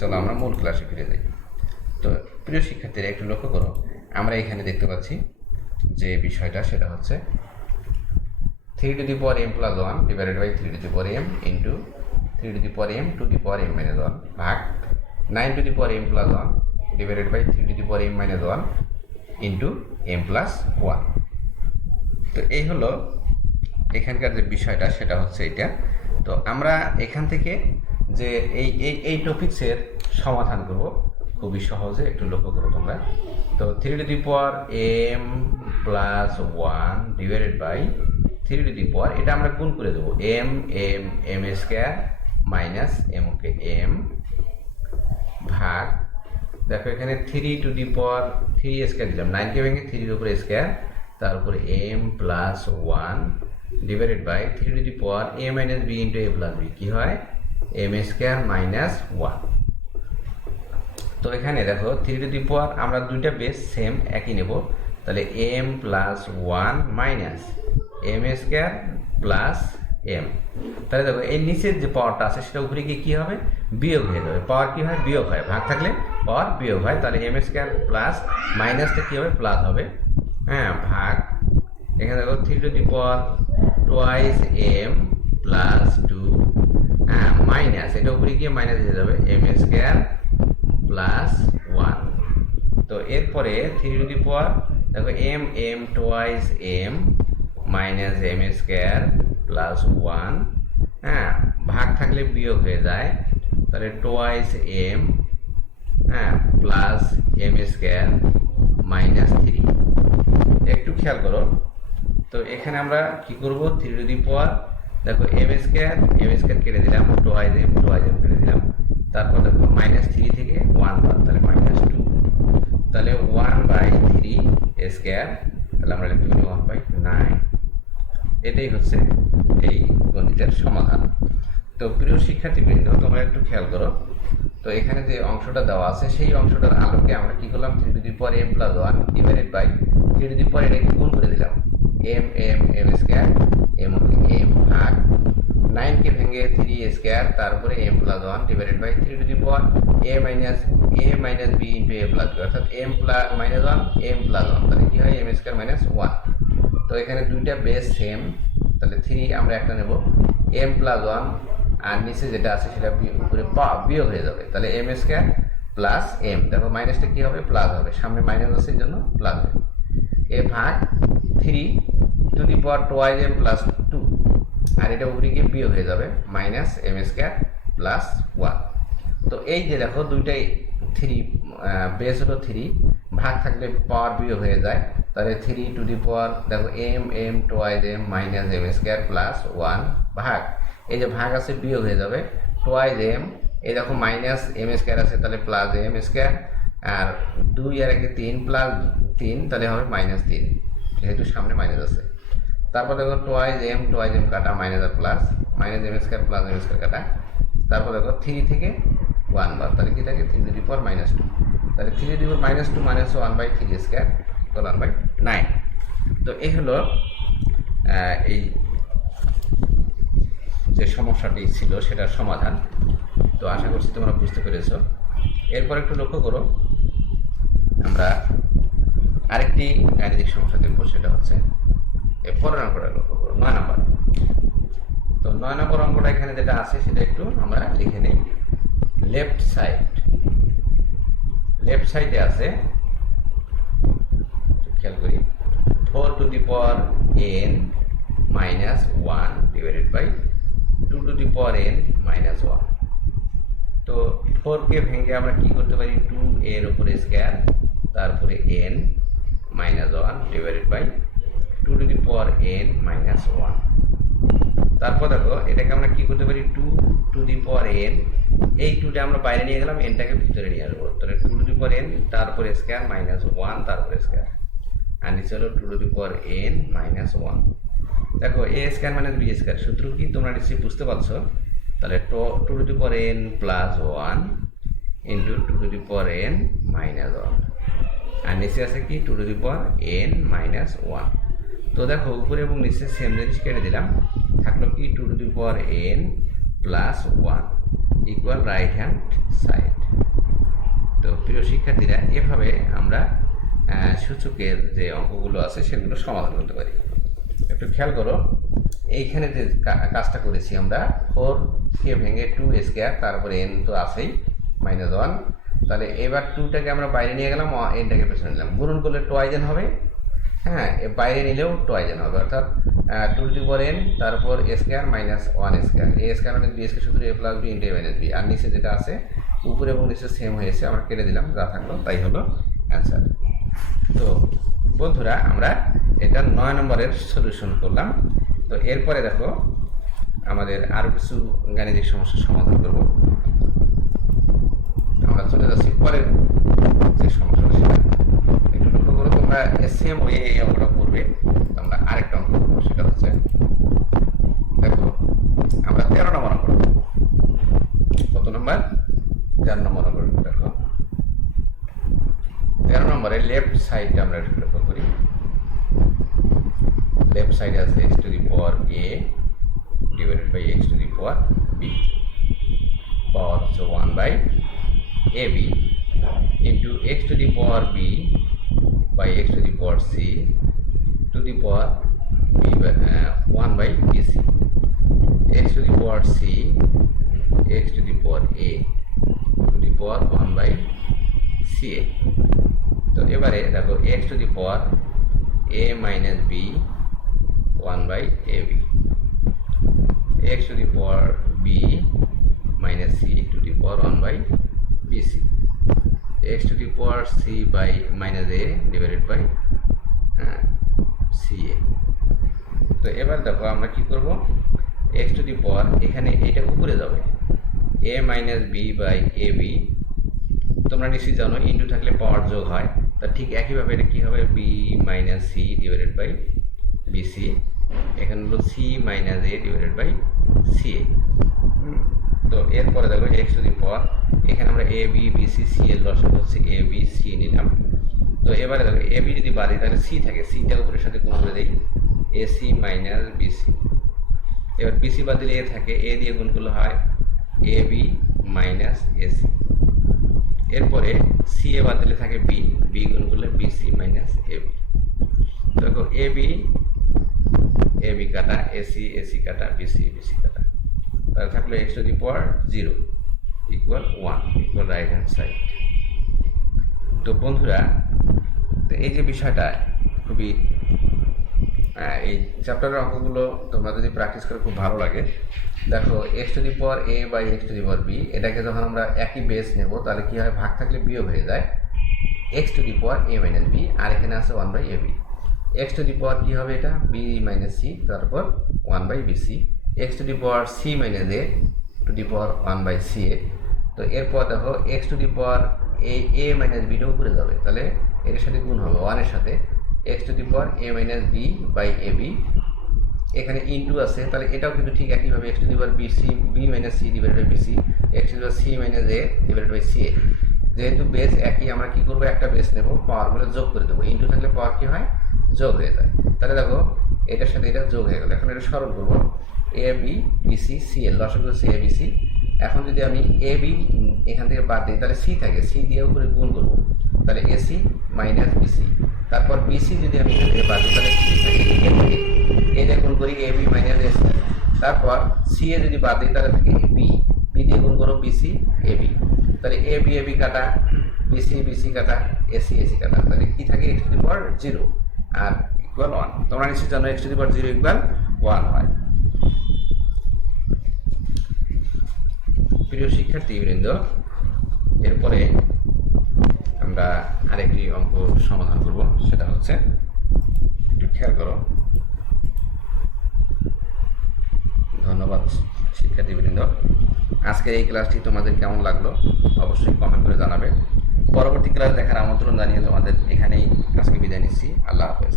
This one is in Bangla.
চলো আমরা মূল ক্লাসে ফিরে যাই। তো প্রিয় শিক্ষার্থীরা একটু লক্ষ্য করো, আমরা এখানে দেখতে পাচ্ছি যে বিষয়টা সেটা হচ্ছে 3m + 1 divided by 3m into 3m to the power m - 1 ভাগ 9m + 1 divided by 3m - 1 into m + 1। তো এই হলো এখানকার যে বিষয়টা সেটা হচ্ছে এটা। তো আমরা এখান থেকে যে এই টপিক্সের সমাধান করব খুবই সহজে, একটু লক্ষ্য করো তোমরা। তো 3m + 1 ডিভাইডেড বাই 3 এটা আমরা গুণ করে দেবো m স্কয়ার মাইনাস m ভাগ, দেখো এখানে 3 স্কয়ার দিলাম, 9 কে ভেঙে 3 এর উপরে স্কয়ার, তার উপরে m + 1 divided by 3a - b into a + b কি হয় m স্কয়ার মাইনাস 1। তো এখানে দেখো 3 আমরা দুইটা বেস সেম একই নেব, তাহলে m + 1 minus m square plus m। তাহলে দেখো এই নিচের যে পাওয়ারটা আছে সেটা উপরে গিয়ে কী হবে, বিয়োগ হয়ে যাবে। পাওয়ার কী হয়, বিয়োগ হয়, ভাগ থাকলে পাওয়ার বিয়োগ হয়, তাহলে m স্কয়ার প্লাস মাইনাসটা কী হবে, প্লাস হবে। হ্যাঁ, ভাগ এখানে দেখো 3 টুয়াইস m + 2 মাইনাস এটা উপরে গিয়ে মাইনাস হয়ে যাবে m স্কয়ার প্লাস 1। তো এরপরে 3 দেখো m twice m minus m square plus 1, হ্যাঁ, ভাগ থাকলে বিয়োগ হয়ে যায়, তাহলে twice m plus m square minus 3। একটু খেয়াল করো, তো এখানে আমরা কি করব, 3 দেখো m স্কয়ার কেটে দিলাম, টুয়াইস m কেটে দিলাম, তারপর দেখো -3 থেকে 1 বাদ, তাহলে -2, তাহলে 1/3 স্কয়ার, তাহলে আমরা লিখতে পারি 1/9। এটাই হচ্ছে এই গণিতের সমাধান। তো প্রিয় শিক্ষার্থীবৃন্দ তোমরা একটু খেয়াল করো, তো এখানে যে অংশটা দেওয়া আছে সেই অংশটার আলোকে আমরা কি করলাম, 3m + 1 ডিভাইডেড বাই 3 এটাকে গুণ করে দিলাম, m স্কয়ার m ভাগ 9 কে ভেঙে 3 স্কয়ার, তারপরে m + 1 divided by 3a - b into a + b, অর্থাৎ m + 1 তাহলে কি হয় m স্কয়ার মাইনাস 1। তো এখানে দুইটা বেস সেম, তাহলে 3 আমরা একটা নেব, m + 1 আর নিচে যেটা আছে সেটা উপরে বিয়োগ হয়ে যাবে, তাহলে m স্কয়ার প্লাস m, দেখো মাইনাসটা কি হবে, প্লাস হবে, সামনে মাইনাস আছে জন্য প্লাস হবে, এ ভাগ 3 টুয়াইস m + 2, আর এটা উপরে গিয়ে বিয়োগ হয়ে যাবে মাইনাস m স্কয়ার প্লাস 1। তো এই যে দেখো দুইটাই 3 বেস হলো 3, ভাগ থাকলে পাওয়ার বিয়োগ হয়ে যায়, তাহলে 3 দেখো m twice m minus m square plus 1 ভাগ, এই যে ভাগ আছে বিয়োগ হয়ে যাবে, টুয়াইস m, এই দেখো মাইনাস m স্কয়ার আছে তাহলে প্লাস m স্কয়ার, আর 2 আর 1 3 প্লাস 3 তাহলে হবে -3, যেহেতু সামনে মাইনাস আছে। তারপর দেখো টুয়াইস m কাটা, মাইনাস আর plus, minus m square plus m square কাটা, তারপর দেখো 3 থেকে 1 বার, তাহলে কি থাকে 3 - 2, তাহলে 3 - 2 1/3 স্কয়ার = 1/9। তো এই হলো এই যে সমস্যাটি ছিল সেটার সমাধান। তো আশা করছি তোমরা বুঝতে পেরেছো। এরপর একটু লক্ষ্য করো, আমরা আরেকটি গাণিতিক সমস্যা দেখব, সেটা হচ্ছে এই পরের অঙ্কটা লক্ষ্য করো, 9 নম্বর। তো 9 নম্বর অঙ্কটা এখানে যেটা আছে সেটা একটু আমরা লিখে নিই। লেফট সাইডে আছে, খেয়াল করি, 4n - 1 ডিভাইডেড বাই 2n - 1। তো 4 কে ভেঙে আমরা কি করতে পারি, 2 এর উপরে স্কয়ার, তারপরে n - 1 ডিভাইডেড বাই 2n - 1। তারপর দেখো এটাকে আমরা কি করতে পারি, 2n, এই 2টা আমরা বাইরে নিয়ে গেলাম, nটাকে ভিতরে নিয়ে আসবো, তাহলে 2n তারপরে স্কয়ার মাইনাস 1 তারপরে স্কয়ার, আর নিচে হলো 2n - 1। দেখো a square minus b square সূত্র কি তোমরা নিশ্চয়ই বুঝতে পারছো, তাহলে 2n + 1 ইন্টু 2n - 1, আর নিচে আছে কি 2n - 1। তো দেখো উপরে এবং নিচে সেম জিনিস কেটে দিলাম, থাকলো কি 2n + 1 equal right hand side. প্রিয় শিক্ষার্থীরা, এভাবে আমরা সূচকের যে অঙ্কগুলো আছে সেগুলো সমাধান করতে পারি। একটু খেয়াল করো, এইখানে যে কাজটা করেছি আমরা, 4কে ভেঙে 2 স্কোয়ার, তারপরে n তো আছেই -1, তাহলে এবার 2টাকে আমরা বাইরে নিয়ে গেলাম, nটাকে পেছনে নিলাম, গুণন করলে টয়েজেন হবে। হ্যাঁ, বাইরে নিলেও টয়েজেন হবে, অর্থাৎ 2n তারপর স্কোয়ার -1 স্কোয়ার, a স্কোয়ার মানে b স্কোয়ার, শুধু a plus b into a minus b, আর নিচে যেটা আছে উপরে এবং নিচে সেম হয়েছে, আমরা কেটে দিলাম, যা থাকলো তাই হলো অ্যান্সার। তো বন্ধুরা, আমরা এটা 9 নম্বরের সলিউশন করলাম। তো এরপরে দেখো আমাদের আরও কিছু গাণিতিক সমস্যার সমাধান করব। আমরা চলে যাচ্ছি পরের যে সমস্যাটা, সেটা একটু লক্ষ্য করো তোমরা, সেম ওয়ে এই অঙ্কটা করবে। আমরা আরেকটা অঙ্ক করবো, সেটা হচ্ছে দেখো আমরা 13 নম্বর অঙ্ক করবো। কত নম্বর? 13 নম্বর অঙ্ক। দেখো 13 নম্বরে লেফট সাইডটা আমরা একটু লক্ষ্য করি। লেফট সাইডে আছে x to the power a divided by x to the power b, power হচ্ছে 1 by ab into x to the power b by x to the power c to the power b by 1 by bc, x to the power c, x to the power a to the power 1 by ca। তো এবারে দেখো x to the power a minus b 1 by ab, x to the power b minus c to the power 1 by bc, x to the power c by minus a divided by ca। তো এবার দেখো আমরা কি করব, x to the power, এখানে এটা উপরে যাবে, a minus b by ab, তোমরা নিশ্চয়ই জানো ইনটু থাকলে পাওয়ার যোগ হয়, তা ঠিক একইভাবে এটা কি হবে, b minus c divided by bc, এখানে হলো c minus a divided by ca। তো এরপরে দেখো x to the power, এখানে আমরা a b b c c এর লসাগু হচ্ছে a b c নিলাম। তো এবারে দেখো a b যদি বাদ দিই তাহলে c থাকে, cটা উপরের সাথে গুণ করে দেই, ac minus bc, এবার bc বাদ দিলে a থাকে, a দিয়ে গুণ করলে হয় ab minus ac, এরপরে c এ বাদ দিলে থাকে b, b গুণ করলে bc minus ab। দেখো ab ab কাটা, ac ac কাটা, bc bc কাটা, তাহলে থাকলো x to the power 0 equal 1 equal right hand side. তো বন্ধুরা, তো এই যে বিষয়টা খুবই, এই চ্যাপ্টারের অঙ্কগুলো তোমরা যদি প্র্যাকটিস করে খুব ভালো লাগে। দেখো x to the power a by x to the power b, এটাকে যখন আমরা একই বেস নেব তাহলে কি হয়, ভাগ থাকলে বিয়োগ হয়ে যায়, x to the power a minus b, আর এখানে আছে 1 by ab, x to the power কি হবে, এটা b minus c, তারপর 1 by bc, x to the power c minus a to the power 1 by ca। তো এরপর দেখো x to the power a minus b টা উপরে যাবে, তাহলে এর সাথে গুণ হবে 1 এর সাথে, x to the power a minus b by ab, এখানে ইনটু আছে, তাহলে এটাও কিন্তু ঠিক একইভাবে x to the power b minus c divided by bc, x to the power c minus a divided by ca। যেহেতু বেস একই, আমরা কি করবো, একটা বেস নেব, পাওয়ারগুলো যোগ করে দেবো, ইনটু থাকলে পাওয়ার কি হয়, যোগ হয়ে যায়। তাহলে দেখো এটার সাথে এটা যোগ হয়ে গেল। এখন এটা সরল করবো, a b b c c এর লসাগু হচ্ছে a b c। এখন যদি আমি a b এখান থেকে বাদ দিই তাহলে c থাকে, c দিয়ে উপরে গুণ করবো, তাহলে ac মাইনাস bc, তারপর bc যদি আমি এখান থেকে বাদ দিই তাহলে c থাকে, a দিয়ে গুণ করি ab মাইনাস ac, তারপর c এ যদি বাদ দিই তাহলে থাকে b, b দিয়ে গুণ করো bc ab, তাহলে ab ab কাটা, bc bc কাটা, ac ac কাটা, তাহলে কি থাকে, x to the power 0 আর ইকুয়াল 1। তোমরা নিশ্চয়ই জানো x to the power 0 equal 1 হয়। প্রিয় শিক্ষার্থীবৃন্দ, এরপরে আমরা আরেকটি অঙ্ক সমাধান করব, সেটা হচ্ছে, একটু খেয়াল করো। ধন্যবাদ শিক্ষার্থীবৃন্দ, আজকের এই ক্লাসটি তোমাদের কেমন লাগলো অবশ্যই কমেন্ট করে জানাবে। পরবর্তী ক্লাস দেখার আমন্ত্রণ জানিয়ে তোমাদের এখানেই আজকে বিদায় নিচ্ছি। আল্লাহ হাফেজ।